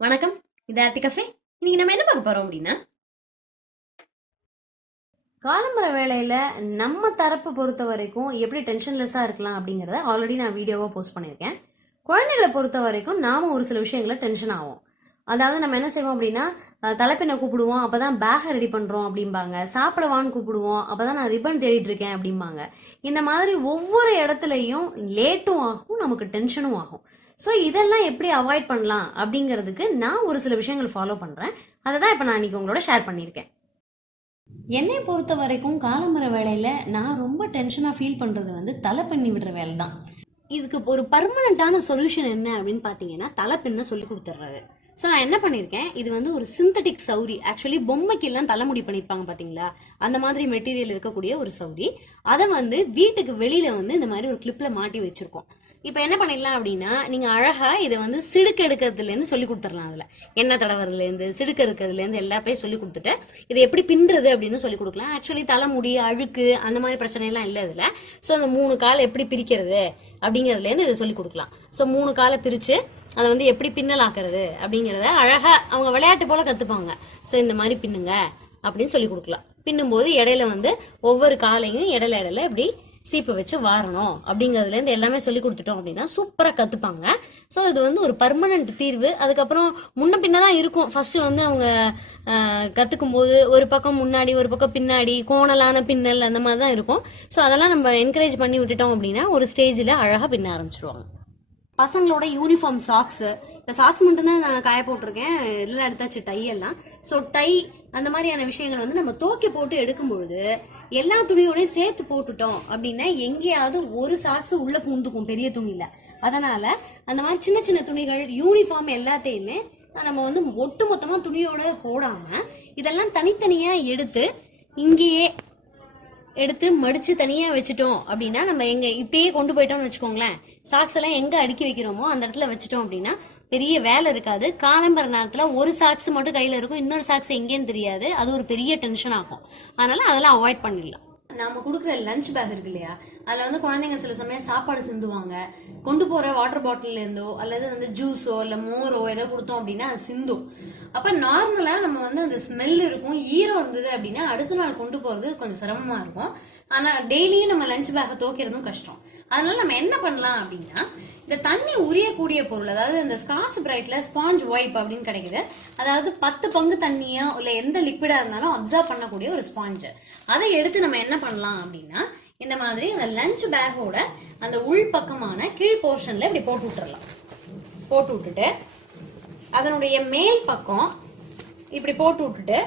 வணக்கம். இது ஆர்த்தி கஃபே. இன்னைக்கு நம்ம என்ன பார்க்க போறோம் அப்படின்னா, காலம்பர வேலையில நம்ம தரப்பு பொறுத்த வரைக்கும் எப்படி டென்ஷன்லெஸ்ஸா இருக்கலாம் அப்படிங்கறத ஆல்ரெடி நான் வீடியோவா போஸ்ட் பண்ணியிருக்கேன். குழந்தைகளை பொறுத்த வரைக்கும் நாம ஒரு சில விஷயங்கள டென்ஷன் ஆகும். அதாவது நம்ம என்ன செய்வோம் அப்படின்னா, தலைப்பெண்ணை கூப்பிடுவோம், அப்பதான் பேக ரெடி பண்றோம் அப்படிம்பாங்க. சாப்பிடவான்னு கூப்பிடுவோம், அப்பதான் நான் ரிப்பன் தேடிட்டு இருக்கேன் அப்படிம்பாங்க. இந்த மாதிரி ஒவ்வொரு இடத்துலயும் லேட்டும் ஆகும், நமக்கு டென்ஷனும் ஆகும். ஸோ இதெல்லாம் எப்படி அவாய்ட் பண்ணலாம் அப்படிங்கிறதுக்கு நான் ஒரு சில விஷயங்கள் ஃபாலோ பண்றேன். அதை தான் இப்போ நான் இன்னைக்கு உங்களோட ஷேர் பண்ணியிருக்கேன். என்னை பொறுத்த வரைக்கும் காலம்பர வேலையில நான் ரொம்ப டென்ஷனா ஃபீல் பண்றது தலை பண்ணி விடுற வேலை தான். இதுக்கு ஒரு பர்மனண்டான சொல்யூஷன் என்ன அப்படின்னு பாத்தீங்கன்னா, தலைப்பின்ன சொல்லி கொடுத்துட்றது. ஸோ நான் என்ன பண்ணியிருக்கேன், இது ஒரு சிந்தட்டிக் சௌரி. ஆக்சுவலி பொம்மைக்கு எல்லாம் தலைமுடி பண்ணியிருப்பாங்க பார்த்தீங்களா, அந்த மாதிரி மெட்டீரியல் இருக்கக்கூடிய ஒரு சௌரி. அதை வீட்டுக்கு வெளியில இந்த மாதிரி ஒரு கிளிப்ல மாட்டி வச்சிருக்கோம். இப்போ என்ன பண்ணிடலாம் அப்படின்னா, நீங்கள் அழகாக இதை சிடுக்கு எடுக்கிறதுலேருந்து சொல்லி கொடுத்துடலாம். அதில் எண்ணெய் தடவுறதுலேருந்து சிடுக்கு எடுக்கிறதுலேருந்து எல்லாத்தையும் சொல்லி கொடுத்துட்டு இதை எப்படி பின்னுறது அப்படின்னு சொல்லி கொடுக்கலாம். ஆக்சுவலி தலைமுடி அழுக்கு அந்த மாதிரி பிரச்சனைலாம் இல்லை இதில். ஸோ அந்த 3 காலை எப்படி பிரிக்கிறது அப்படிங்கிறதுலேருந்து இதை சொல்லி கொடுக்கலாம். ஸோ 3 காலை பிரித்து அதை எப்படி பின்னல் ஆக்குறது அப்படிங்கிறத அழகாக அவங்க விளையாட்டு போல் கற்றுப்பாங்க. ஸோ இந்த மாதிரி பின்னுங்க அப்படின்னு சொல்லி கொடுக்கலாம். பின்னும்போது இடையில ஒவ்வொரு காலையும் இடையில இப்படி சீப்பை வச்சு வாரணும் அப்படிங்கிறதுலேருந்து எல்லாமே சொல்லி கொடுத்துட்டோம் அப்படின்னா சூப்பராக கற்றுப்பாங்க. ஸோ இது ஒரு பர்மனண்ட் தீர்வு. அதுக்கப்புறம் முன்ன பின்ன தான் இருக்கும். ஃபர்ஸ்ட் அவங்க கற்றுக்கும் போது ஒரு பக்கம் முன்னாடி ஒரு பக்கம் பின்னாடி கோணலான பின்னல் அந்த மாதிரி தான் இருக்கும். ஸோ அதெல்லாம் நம்ம என்கரேஜ் பண்ணி விட்டுட்டோம் அப்படின்னா ஒரு ஸ்டேஜில் அழகாக பின்ன ஆரம்பிச்சிருவாங்க. பசங்களோட யூனிஃபார்ம் சாக்ஸு, இந்த சாக்ஸ் மட்டும்தான் நான் காய போட்டிருக்கேன், எல்லாம் எடுத்தாச்சு டை எல்லாம். ஸோ டை அந்த மாதிரியான விஷயங்கள் நம்ம தோக்கி போட்டு எடுக்கும் பொழுது எல்லா துணியோடையும் சேர்த்து போட்டுட்டோம் அப்படின்னா எங்கேயாவது ஒரு சாக்ஸ் உள்ள பூந்துக்கும் பெரிய துணியில. அதனால அந்த மாதிரி சின்ன சின்ன துணிகள் யூனிஃபார்ம் எல்லாத்தையுமே நம்ம ஒட்டு மொத்தமா துணியோட போடாம இதெல்லாம் தனித்தனியா எடுத்து இங்கேயே எடுத்து மடிச்சு தனியா வச்சுட்டோம் அப்படின்னா நம்ம எங்க இப்படியே கொண்டு போயிட்டோம்னு வச்சுக்கோங்களேன், சாக்ஸ் எல்லாம் எங்க அடுக்கி வைக்கிறோமோ அந்த இடத்துல வச்சுட்டோம் அப்படின்னா பெரிய வேலை இருக்காது. காலம்பர நேரத்துல ஒரு சாக்ஸ் மட்டும் கையில இருக்கும், இன்னொரு சாக்ஸ் எங்கேன்னு தெரியாது. அது ஒரு பெரிய டென்ஷன் ஆகும். அதனால அதெல்லாம் அவாய்ட் பண்ணிடலாம். நம்ம கொடுக்குற லஞ்ச் பேக் இருக்கு இல்லையா, அதில் குழந்தைங்க சில சமயம் சாப்பாடு சிந்துவாங்க. கொண்டு போகிற வாட்டர் பாட்டில் இருந்தோ அல்லது ஜூஸோ இல்லை மோரோ ஏதோ கொடுத்தோம் அப்படின்னா அது சிந்தும். அப்போ நார்மலாக நம்ம அந்த ஸ்மெல் இருக்கும், ஈரம் இருந்தது அப்படின்னா அடுத்த நாள் கொண்டு போகிறது கொஞ்சம் சிரமமாக இருக்கும். ஆனால் டெய்லியும் நம்ம லஞ்ச் பேக்கை துவைக்கிறதும் கஷ்டம். அதனால நம்ம என்ன பண்ணலாம் அப்படின்னா, இந்த தண்ணி உரியக்கூடிய பொருள், அதாவது இந்த ஸ்காட்ச் பிரைட்ல ஸ்பாஞ்ச் வைப் அப்படின்னு கிடைக்குது. அதாவது 10 பங்கு தண்ணியோ இல்லை எந்த லிக்விடா இருந்தாலும் அப்சர்வ் பண்ணக்கூடிய ஒரு ஸ்பாஞ்சு. அதை எடுத்து நம்ம என்ன பண்ணலாம் அப்படின்னா, இந்த மாதிரி அந்த லஞ்ச் பேக்கோட அந்த உள் பக்கமான கீழ் போர்ஷன்ல இப்படி போட்டு விட்டுறலாம். போட்டு விட்டுட்டு அதனுடைய மேல் பக்கம் இப்படி போட்டு விட்டுட்டு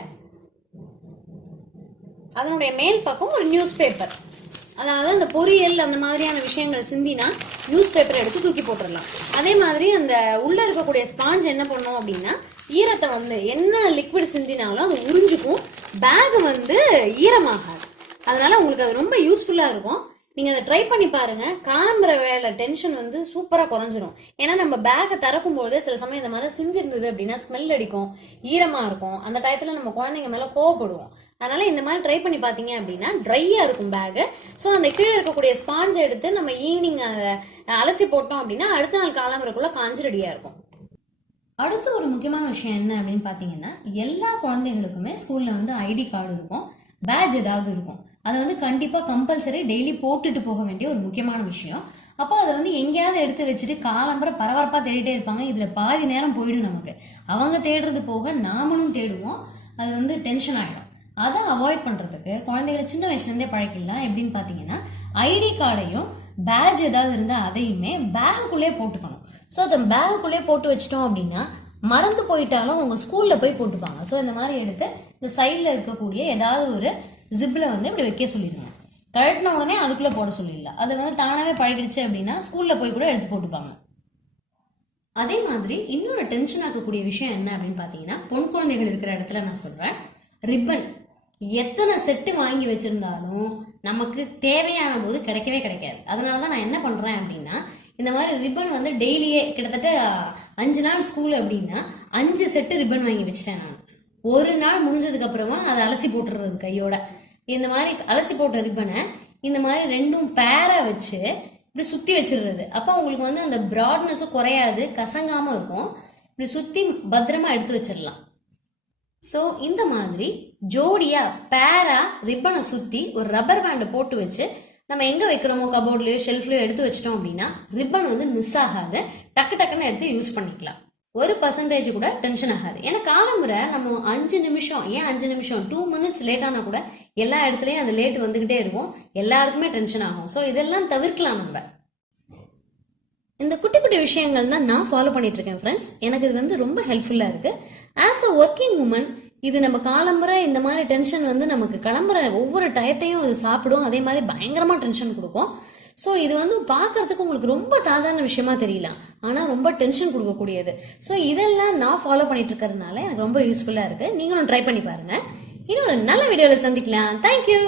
அதனுடைய மேல் பக்கம் ஒரு நியூஸ் பேப்பர், அதாவது அந்த பொரியல் அந்த மாதிரியான விஷயங்களை சிந்தினா நியூஸ் பேப்பர் எடுத்து தூக்கி போட்டுடலாம். அதே மாதிரி அந்த உள்ள இருக்கக்கூடிய ஸ்பாஞ்ச் என்ன பண்ணும் அப்படின்னா, ஈரத்தை என்ன லிக்விட் சிந்தினாலும் அது உறிஞ்சுக்கும், பேக் ஈரமாகாது. அதனால உங்களுக்கு அது ரொம்ப யூஸ்ஃபுல்லா இருக்கும். நீங்க அதை ட்ரை பண்ணி பாருங்க. காலம்பர வேலை டென்ஷன் சூப்பரா குறைஞ்சிரும். ஏன்னா நம்ம பேக்கை திறக்கும் போது சில சமயம் இந்த மாதிரி சிந்தி இருந்தது அப்படின்னா ஸ்மெல் அடிக்கும், ஈரமா இருக்கும். அந்த டயத்துல நம்ம குழந்தைங்க மேல கோவப்படுவோம். அதனால இந்த மாதிரி ட்ரை பண்ணி பார்த்தீங்க அப்படின்னா ட்ரையா இருக்கும் பேகு. ஸோ அந்த கீழே இருக்கக்கூடிய ஸ்பாஞ்சை எடுத்து நம்ம ஈவினிங் அதை அலசி போட்டோம் அப்படின்னா அடுத்த நாள் காலம்பரக்குள்ள காஞ்சி ரெடியா இருக்கும். அடுத்து ஒரு முக்கியமான விஷயம் என்ன அப்படின்னு பார்த்தீங்கன்னா, எல்லா குழந்தைகளுக்குமே ஸ்கூல்ல ஐடி கார்டு இருக்கும், பேட்ஜ் ஏதாவது இருக்கும். அதை கண்டிப்பாக கம்பல்சரி டெய்லி போட்டுட்டு போக வேண்டிய ஒரு முக்கியமான விஷயம். அப்போ அதை எங்கேயாவது எடுத்து வச்சுட்டு காலம்பரம் பரபரப்பாக தேடிட்டே இருப்பாங்க. இதில் பாதி நேரம் போயிடும் நமக்கு. அவங்க தேடுறது போக நாமளும் தேடுவோம். அது டென்ஷன் ஆகிடும். அதை அவாய்ட் பண்ணுறதுக்கு குழந்தைகளை சின்ன வயசுலேருந்தே பழக்கிடலாம். எப்படின்னு பார்த்தீங்கன்னா, ஐடி கார்டையும் பேட்ஜ் ஏதாவது இருந்தால் அதையுமே பேகுக்குள்ளே போட்டுக்கணும். ஸோ அதை பேகுக்குள்ளே போட்டு வச்சிட்டோம் அப்படின்னா மறந்து போயிட்டாலும் அவங்க ஸ்கூலில் போய் போட்டுப்பாங்க. ஸோ இந்த மாதிரி எடுத்து இந்த சைடில் இருக்கக்கூடிய ஏதாவது ஒரு ஜிப்பில் இப்படி வைக்க சொல்லிடுங்க. கழட்டின உடனே அதுக்குள்ளே போட சொல்லிடலாம். அது தானாகவே பழகிடுச்சு அப்படின்னா ஸ்கூலில் போய் கூட எடுத்து போட்டுப்பாங்க. அதே மாதிரி இன்னொரு டென்ஷன் ஆக்கக்கூடிய விஷயம் என்ன அப்படின்னு பார்த்தீங்கன்னா, பொன் குழந்தைகள் இருக்கிற இடத்துல நான் சொல்கிறேன், ரிப்பன் எத்தனை செட்டு வாங்கி வச்சிருந்தாலும் நமக்கு தேவையான போது கிடைக்கவே கிடைக்காது. அதனால தான் நான் என்ன பண்ணுறேன் அப்படின்னா, இந்த மாதிரி ரிப்பன் டெய்லியே கிட்டத்தட்ட 5 நாள் ஸ்கூல் அப்படின்னா 5 செட்டு ரிப்பன் வாங்கி வச்சிட்டேன் நான். ஒரு நாள் முடிஞ்சதுக்கு அப்புறமா அதை அலசி போட்டுடுறது கையோட. இந்த மாதிரி அலசி போட்ட ரிப்பனை இந்த மாதிரி 2ம் பேரா வச்சு இப்படி சுற்றி வச்சிடுறது. அப்போ உங்களுக்கு அந்த ப்ராட்னஸும் குறையாது, கசங்காமல் இருக்கும். இப்படி சுற்றி பத்திரமா எடுத்து வச்சிடலாம். ஸோ இந்த மாதிரி ஜோடியா பேரா ரிப்பனை சுற்றி ஒரு ரப்பர் பேண்டை போட்டு வச்சு நம்ம எங்கே வைக்கிறோமோ கபோர்ட்லையோ ஷெல்ஃப்லையோ எடுத்து வச்சிட்டோம் அப்படின்னா ரிப்பன் வந்து மிஸ் ஆகாது, டக்கு டக்குன்னு எடுத்து யூஸ் பண்ணிக்கலாம். 1% கூட டென்ஷன் ஆகாது. ஏன்னா காலம்புரை நம்ம 5 நிமிஷம், ஏன் 5 நிமிஷம், 2 மினிட்ஸ் லேட் ஆனா கூட எல்லா இடத்துலையும் அந்த லேட் வந்துகிட்டே இருக்கும், எல்லாருக்குமே டென்ஷன் ஆகும். ஸோ இதெல்லாம் தவிர்க்கலாம் நம்ம. இந்த குட்டி குட்டி விஷயங்கள் தான் நான் ஃபாலோ பண்ணிட்டு இருக்கேன் ஃப்ரெண்ட்ஸ். எனக்கு இது வந்து ரொம்ப ஹெல்ப்ஃபுல்லாக இருக்கு. ஆஸ் அ ஒர்க்கிங் உமன் இது நம்ம காலம்புரை இந்த மாதிரி டென்ஷன் வந்து நமக்கு கிளம்புற ஒவ்வொரு டயத்தையும் இது சாப்பிடும், அதே மாதிரி பயங்கரமா டென்ஷன் கொடுக்கும். ஸோ இது வந்து பார்க்கறதுக்கு உங்களுக்கு ரொம்ப சாதாரண விஷயமா தெரியலாம், ஆனால் ரொம்ப டென்ஷன் கொடுக்கக்கூடியது. ஸோ இதெல்லாம் நான் ஃபாலோ பண்ணிட்டு இருக்கிறதுனால எனக்கு ரொம்ப யூஸ்ஃபுல்லாக இருக்கு. நீங்களும் ட்ரை பண்ணி பாருங்க. இன்னும் ஒரு நல்ல வீடியோவில் சந்திக்கலாம். தேங்க்யூ.